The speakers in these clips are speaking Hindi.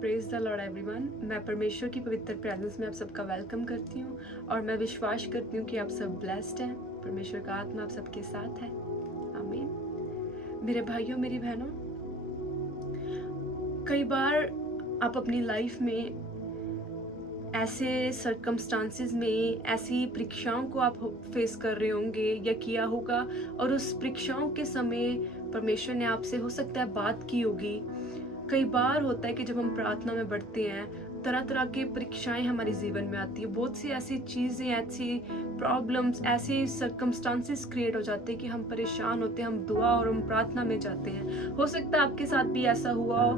Praise the Lord everyone. मैं परमेश्वर की पवित्र प्रेजेंस में आप सबका वेलकम करती हूँ और मैं विश्वास करती हूँ कि आप सब ब्लेस्ड हैं। परमेश्वर का आत्मा आप सबके साथ है। आमीन। मेरे भाइयों मेरी बहनों, कई बार आप अपनी लाइफ में ऐसे सर्कमस्टांसिस में ऐसी परीक्षाओं को आप फेस कर रहे होंगे या किया होगा, और उस परीक्षाओं के समय परमेश्वर ने आपसे हो सकता है बात की होगी। कई बार होता है कि जब हम प्रार्थना में बढ़ते हैं, तरह तरह की परीक्षाएं हमारे जीवन में आती है। बहुत सी ऐसी चीज़ें, ऐसी प्रॉब्लम्स, ऐसे सर्कमस्टांसेस क्रिएट हो जाते हैं कि हम परेशान होते हैं, हम दुआ और हम प्रार्थना में जाते हैं। हो सकता है आपके साथ भी ऐसा हुआ हो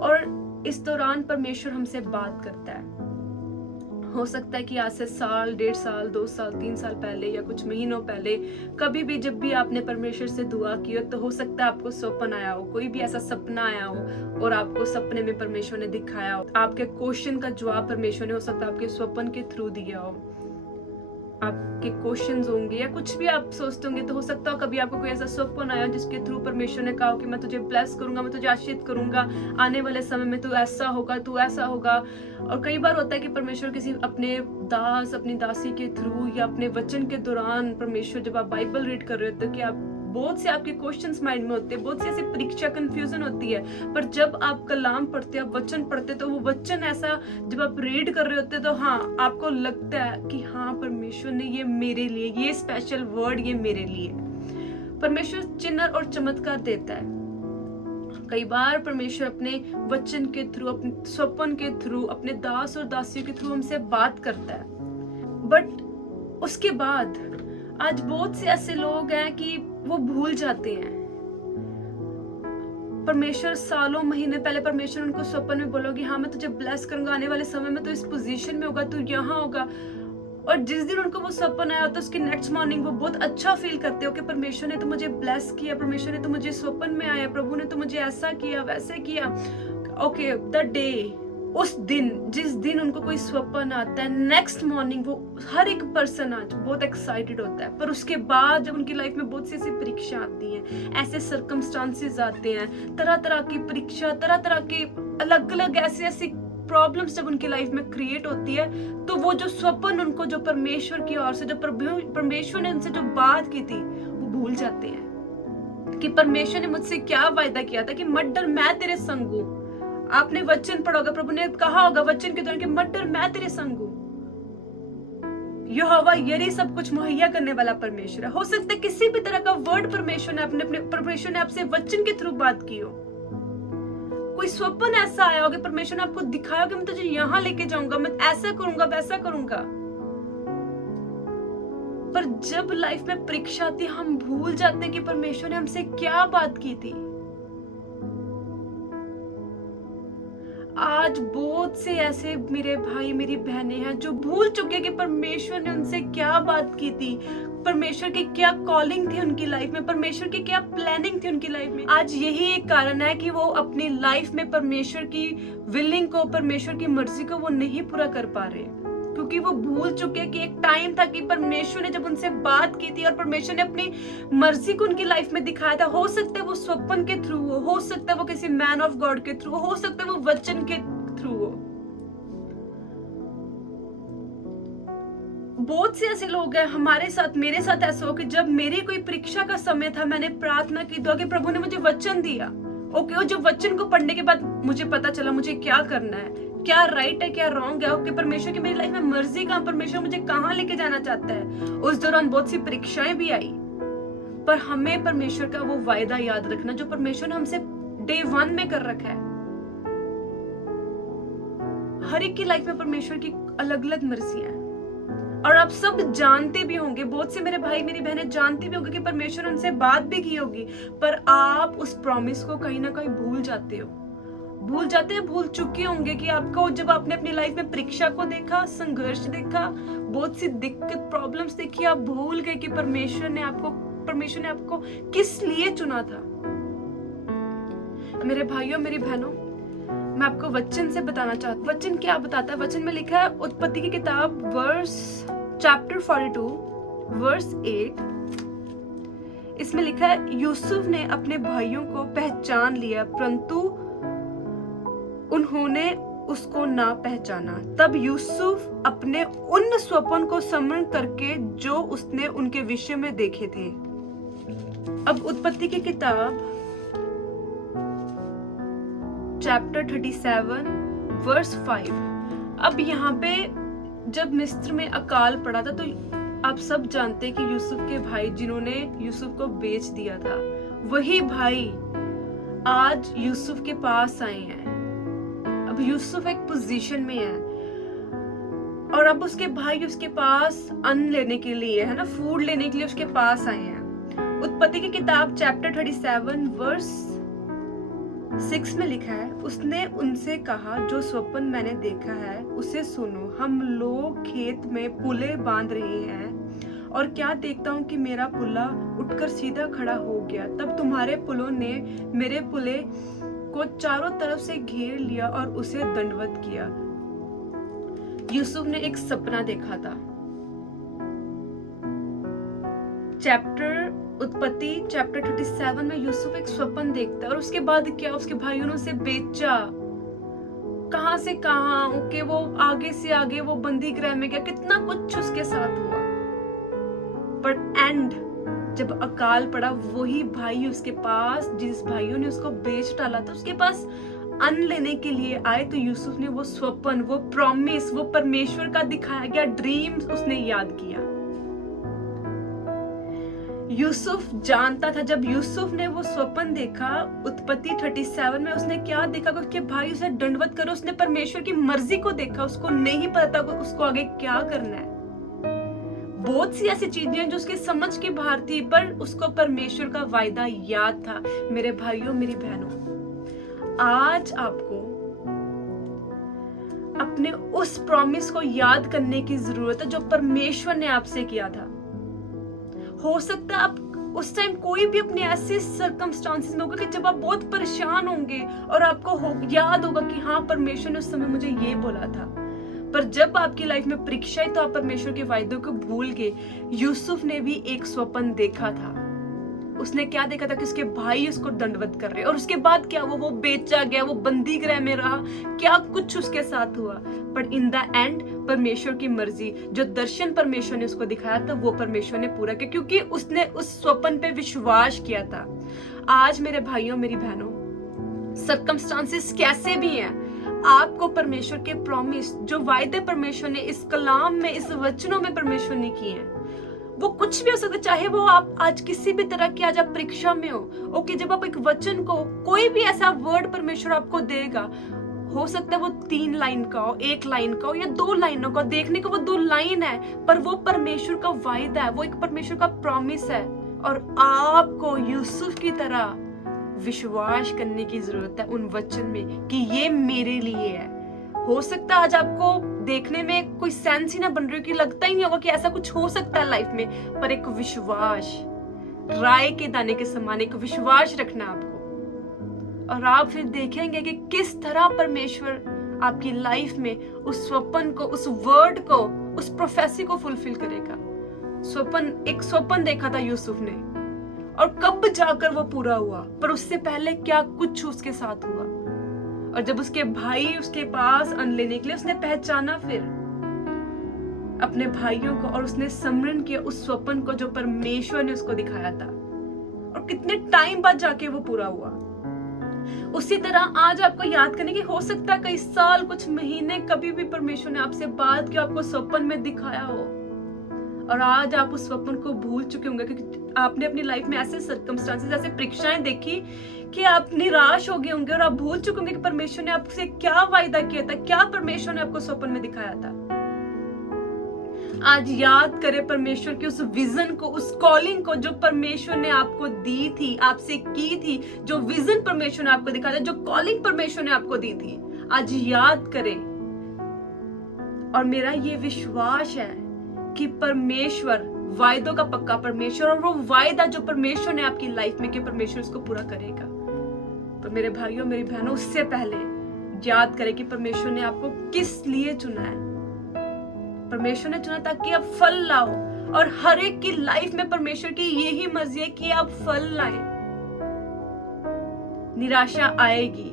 और इस दौरान परमेश्वर हमसे बात करता है। हो सकता है कि आज से साल, 1.5 साल, 2 साल, 3 साल पहले या कुछ महीनों पहले कभी भी जब भी आपने परमेश्वर से दुआ की हो, तो हो सकता है आपको स्वप्न आया हो, कोई भी ऐसा सपना आया हो और आपको सपने में परमेश्वर ने दिखाया हो। आपके क्वेश्चन का जवाब परमेश्वर ने हो सकता है आपके स्वप्न के थ्रू दिया हो। आपके क्वेश्चंस होंगे या कुछ भी आप सोचते होंगे, तो हो सकता हो कभी आपको कोई ऐसा स्वप्न आया जिसके थ्रू परमेश्वर ने कहा कि मैं तुझे ब्लेस करूंगा, मैं तुझे आशीष करूंगा, आने वाले समय में तू ऐसा होगा, तू ऐसा होगा। और कई बार होता है कि परमेश्वर किसी अपने दास, अपनी दासी के थ्रू या अपने वचन के दौरान परमेश्वर, जब आप बाइबल रीड कर रहे होते हो, कि आप बहुत से आपके क्वेश्चंस माइंड में होते हैं, बहुत सी ऐसी परीक्षा कंफ्यूजन होती है, पर जब आप कलाम पढ़ते, आप वचन पढ़ते, तो वो वचन ऐसा जब आप रीड कर रहे होते तो हाँ, आपको लगता है कि हाँ, परमेश्वर ने ये मेरे लिए, ये स्पेशल वर्ड ये मेरे लिए। परमेश्वर चिन्ह और चमत्कार देता है। कई बार परमेश्वर अपने वचन के थ्रू, अपने स्वप्न के थ्रू, अपने दास और दासियों के थ्रू हमसे बात करता है। बट उसके बाद आज बहुत से ऐसे लोग हैं कि वो भूल जाते हैं। परमेश्वर सालों महीने पहले परमेश्वर उनको स्वप्न में बोलोगे, हाँ मैं तुझे ब्लेस करूंगा, आने वाले समय में तो इस पोजीशन में होगा, तू यहाँ होगा। और जिस दिन उनको वो सपना आया तो उसकी नेक्स्ट मॉर्निंग वो बहुत अच्छा फील करते हो कि परमेश्वर ने तो मुझे ब्लेस किया, परमेश्वर ने तो मुझे स्वप्न में आया, प्रभु ने तो मुझे ऐसा किया, वैसे किया। ओके, द डे, उस दिन, जिस दिन उनको कोई स्वप्न आता है, नेक्स्ट मॉर्निंग वो हर एक पर्सन आज बहुत एक्साइटेड होता है। पर उसके बाद जब उनकी लाइफ में बहुत सी ऐसी परीक्षा आती हैं, ऐसे सर्कमस्टांसेस आते हैं, तरह तरह की परीक्षा, तरह तरह के अलग अलग ऐसी ऐसी प्रॉब्लम्स जब उनकी लाइफ में क्रिएट होती है, तो वो जो स्वप्न उनको, जो परमेश्वर की ओर से, जो परमेश्वर ने उनसे जो बात की थी, वो भूल जाते हैं कि परमेश्वर ने मुझसे क्या वायदा किया था कि मत डर, मैं तेरे संग हूं। आपने वचन पढ़ा होगा, प्रभु ने कहा होगा वचन के दौरान कि मत डर, मैं तेरे संग हूं। यहोवा यरी सब कुछ मुहैया करने वाला परमेश्वर है। हो सकता है किसी भी तरह का वर्ड परमेश्वर ने आपसे वचन के थ्रू बात की हो। कोई स्वप्न ऐसा आया होगा, परमेश्वर ने आपको दिखाया कि मैं तुझे यहाँ लेके जाऊंगा, मैं ऐसा करूंगा, वैसा करूंगा। पर जब लाइफ में परीक्षा आती है, हम भूल जाते हैं कि परमेश्वर ने हमसे क्या बात की थी। आज बहुत से ऐसे मेरे भाई, मेरी बहनें हैं जो भूल चुके हैं कि परमेश्वर ने उनसे क्या बात की थी, परमेश्वर की क्या कॉलिंग थी उनकी लाइफ में, परमेश्वर की क्या प्लानिंग थी उनकी लाइफ में। आज यही एक कारण है कि वो अपनी लाइफ में परमेश्वर की विलिंग को, परमेश्वर की मर्जी को वो नहीं पूरा कर पा रहे, क्योंकि वो भूल चुके कि एक टाइम था कि परमेश्वर ने जब उनसे बात की थी और परमेश्वर ने अपनी मर्जी को उनकी लाइफ में दिखाया था। हो सकता है वो स्वप्न के थ्रू हो सकता है वो किसी मैन ऑफ गॉड के थ्रू हो सकता है वो वचन के थ्रू हो। बहुत से ऐसे लोग हैं हमारे साथ, मेरे साथ ऐसा हो कि जब मेरी कोई परीक्षा का समय था, मैंने प्रार्थना की, दुआ की, प्रभु ने मुझे वचन दिया। ओके, और जब वचन को पढ़ने के बाद मुझे पता चला मुझे क्या करना है, क्या राइट है, क्या रॉन्ग है। ओके, परमेश्वर की मेरी लाइफ में मर्जी कहाँ, परमेश्वर मुझे कहाँ लेके जाना चाहता है। उस दौरान बहुत सी परीक्षाएं भी आई, पर हमें परमेश्वर का वो वायदा याद रखना जो परमेश्वर ने हमसे डे 1 में कर रखा है। हर एक की लाइफ में परमेश्वर की अलग अलग मर्जियां हैं, और आप सब जानते भी होंगे, बहुत से मेरे भाई, मेरी बहनें जानते भी होंगे कि परमेश्वर उनसे बात भी की होगी, पर आप उस प्रॉमिस को कहीं ना कहीं भूल जाते हो, भूल चुके होंगे कि आपको, जब आपने अपनी लाइफ में परीक्षा को देखा, संघर्ष देखा, बहुत सी दिक्कत, प्रॉब्लम्स देखी, आप भूल गए कि परमेश्वर ने आपको किस लिए चुना था। मेरे भाइयों, मेरी बहनों, मैं आपको वचन से बताना चाहती हूँ। वचन क्या बताता है? वचन में लिखा है, उत्पत्ति की किताब चैप्टर 42 वर्स 8, इसमें लिखा है, यूसुफ ने अपने भाइयों को पहचान लिया, परंतु उन्होंने उसको ना पहचाना। तब यूसुफ अपने उन स्वप्न को स्मरण करके जो उसने उनके विषय में देखे थे। अब उत्पत्ति की किताब चैप्टर 37 वर्स 5। अब यहाँ पे जब मिस्र में अकाल पड़ा था, तो आप सब जानते हैं कि यूसुफ के भाई जिन्होंने यूसुफ को बेच दिया था, वही भाई आज यूसुफ के पास आए हैं। अब यूसुफ एक पोजीशन में है और अब उसके भाई उसके पास अन्न लेने के लिए, है ना, फूड लेने के लिए उसके पास आए हैं। उत्पत्ति की किताब चैप्टर 37 वर्स 6 में लिखा है, उसने उनसे कहा, जो स्वप्न मैंने देखा है उसे सुनो। हम लोग खेत में पुले बांध रहे हैं और क्या देखता हूँ कि मेरा पुल्ला उठकर सीधा खड़ा हो गया। तब तुम्हारे पुलों ने मेरे पुले को चारों तरफ से घेर लिया और उसे दंडवत किया। यूसुफ ने एक सपना देखा था। उत्पत्ति चैप्टर 37 में यूसुफ एक स्वप्न देखता है और उसके बाद क्या, उसके भाइयों ने उसे बेचा, कहां से कहां, ओके, वो आगे से आगे वो बंदी गृह में गया, कितना कुछ उसके साथ हुआ। पर एंड जब अकाल पड़ा, वही भाई उसके पास, जिस भाइयों ने उसको बेच डाला था, उसके पास अन्न लेने के लिए आए। तो यूसुफ ने वो स्वप्न, वो प्रॉमिस, वो परमेश्वर का दिखाया गया ड्रीम उसने याद किया। यूसुफ जानता था, जब यूसुफ ने वो स्वप्न देखा उत्पत्ति 37 में, उसने क्या देखा कि उसके भाई उसे दंडवत करो। उसने परमेश्वर की मर्जी को देखा, उसको नहीं पता उसको आगे क्या करना है। बहुत सी ऐसी चीजें जो उसके समझ के बाहर थी, पर उसको परमेश्वर का वायदा याद था। मेरे भाइयों, मेरी बहनों, आज आपको अपने उस प्रॉमिस को याद करने की जरूरत है जो परमेश्वर ने आपसे किया था। हो सकता है आप उस टाइम कोई भी अपने ऐसे सर्कमस्टांसेस में होगा कि जब आप बहुत परेशान होंगे और आपको याद होगा कि हाँ, परमेश्वर ने उस समय मुझे ये बोला था। पर जब आपकी लाइफ में परीक्षा है तो आप परमेश्वर के वायदों को भूल गए। यूसुफ ने भी एक स्वप्न देखा था। उसने क्या देखा था कि उसके भाई उसको दंडवत कर रहे, और उसके बाद क्या हुआ, वो बेचा गया, वो बंदी गृह में रहा, क्या कुछ उसके साथ हुआ। पर इन द एंड परमेश्वर की मर्जी, जो दर्शन परमेश्वर ने उसको दिखाया था, वो परमेश्वर ने पूरा किया, क्योंकि उसने उस स्वप्न पे विश्वास किया था। आज मेरे भाइयों, मेरी बहनों, सर्कमस्टांसेस कैसे भी हैं, आपको परमेश्वर के प्रॉमिस, जो वायदे परमेश्वर ने इस कलाम में, इस वचनों में परमेश्वर ने किए हैं, वो कुछ भी हो सकता है। चाहे वो आप आज किसी भी तरह की आज आप परीक्षा में हो, ओके, जब आप एक वचन को, कोई भी ऐसा वर्ड परमेश्वर आपको देगा, हो सकता है वो 3 लाइन का हो, 1 लाइन का हो, या 2 लाइनों का, देखने को वो 2 लाइन है, पर वो परमेश्वर का वायदा है, वो एक परमेश्वर का प्रॉमिस है। और आपको यूसुफ की तरह विश्वास करने की जरूरत है उन वचन में कि ये मेरे लिए है। हो सकता है आज आपको देखने में कोई सेंस ही ना बन रही हो, कि लगता ही नहीं होगा कि ऐसा कुछ हो सकता है लाइफ में, पर एक विश्वास, राय के दाने के समान एक विश्वास रखना आपको, और आप फिर देखेंगे कि किस तरह परमेश्वर आपकी लाइफ में उस स्वप्न को, उस वर्ड को, उस प्रोफेसी को फुलफिल करेगा। एक स्वप्न देखा था यूसुफ ने, और कब जाकर वो पूरा हुआ, पर उससे पहले क्या कुछ उसके साथ हुआ। और जब उसके भाई उसके पास अन्न लेने के लिए, उसने पहचाना फिर अपने भाइयों को, और उसने स्मरण किया उस स्वप्न को जो परमेश्वर ने उसको दिखाया था, और कितने टाइम बाद जाके वो पूरा हुआ। उसी तरह आज आपको याद करने की, हो सकता है कई साल, कुछ महीने, कभी भी परमेश्वर ने आपसे बात की, आपको स्वप्न में दिखाया हो, और आज आप उस स्वप्न को भूल चुके होंगे, क्योंकि आपने अपनी लाइफ में ऐसे सर्कमस्टांसेस, ऐसे परीक्षाएं देखी कि आप निराश हो गए होंगे, और आप भूल चुके होंगे कि परमेश्वर ने आपसे क्या वायदा किया था, क्या परमेश्वर ने आपको स्वप्न में दिखाया था। आज याद करें परमेश्वर की उस विजन को, उस कॉलिंग को जो परमेश्वर ने आपको दी थी, आपसे की थी, जो विजन परमेश्वर ने आपको दिखाया था, जो कॉलिंग परमेश्वर ने आपको दी थी, आज याद करें। और मेरा ये विश्वास है कि परमेश्वर, वायदों का पक्का परमेश्वर, और वो वायदा जो परमेश्वर ने आपकी लाइफ में किया, परमेश्वर उसको पूरा करेगा। तो मेरे भाइयों, मेरी बहनों, उससे पहले याद करें कि परमेश्वर ने आपको किस लिए चुना है। परमेश्वर ने चुना ताकि आप फल लाओ, और हर एक की लाइफ में परमेश्वर की यही मर्जी है कि आप फल लाएं। निराशा आएगी,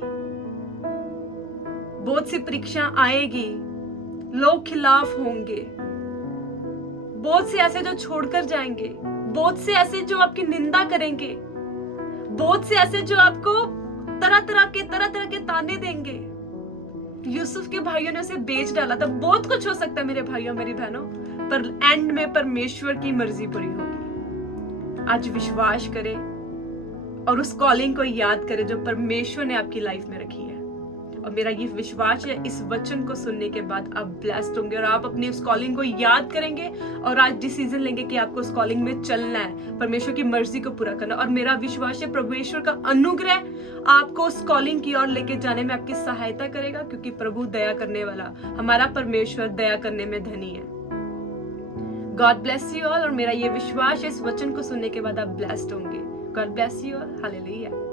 बहुत सी परीक्षा आएगी, लोग खिलाफ होंगे, बहुत से ऐसे जो छोड़कर जाएंगे, बहुत से ऐसे जो आपकी निंदा करेंगे, बहुत से ऐसे जो आपको तरह तरह के ताने देंगे। यूसुफ के भाइयों ने उसे बेच डाला था। बहुत कुछ हो सकता है मेरे भाइयों मेरी बहनों, पर एंड में परमेश्वर की मर्जी पूरी होगी। आज विश्वास करें और उस कॉलिंग को याद करें जो परमेश्वर ने आपकी लाइफ में रखी है। और मेरा ये विश्वास है इस वचन को सुनने के बाद आप ब्लेस्ड होंगे और आप अपनी उस कॉलिंग को याद करेंगे और आज डिसीजन लेंगे कि आपको उस कॉलिंग में चलना है, परमेश्वर की मर्जी को पूरा करना। और मेरा विश्वास है परमेश्वर का अनुग्रह आपको उस कॉलिंग की ओर लेके जाने में आपकी सहायता करेगा, क्योंकि प्रभु दया करने वाला, हमारा परमेश्वर दया करने में धनी है। God bless you all. और मेरा ये विश्वास है इस वचन को सुनने के बाद आप ब्लेस्ड होंगे। God bless you all. Hallelujah.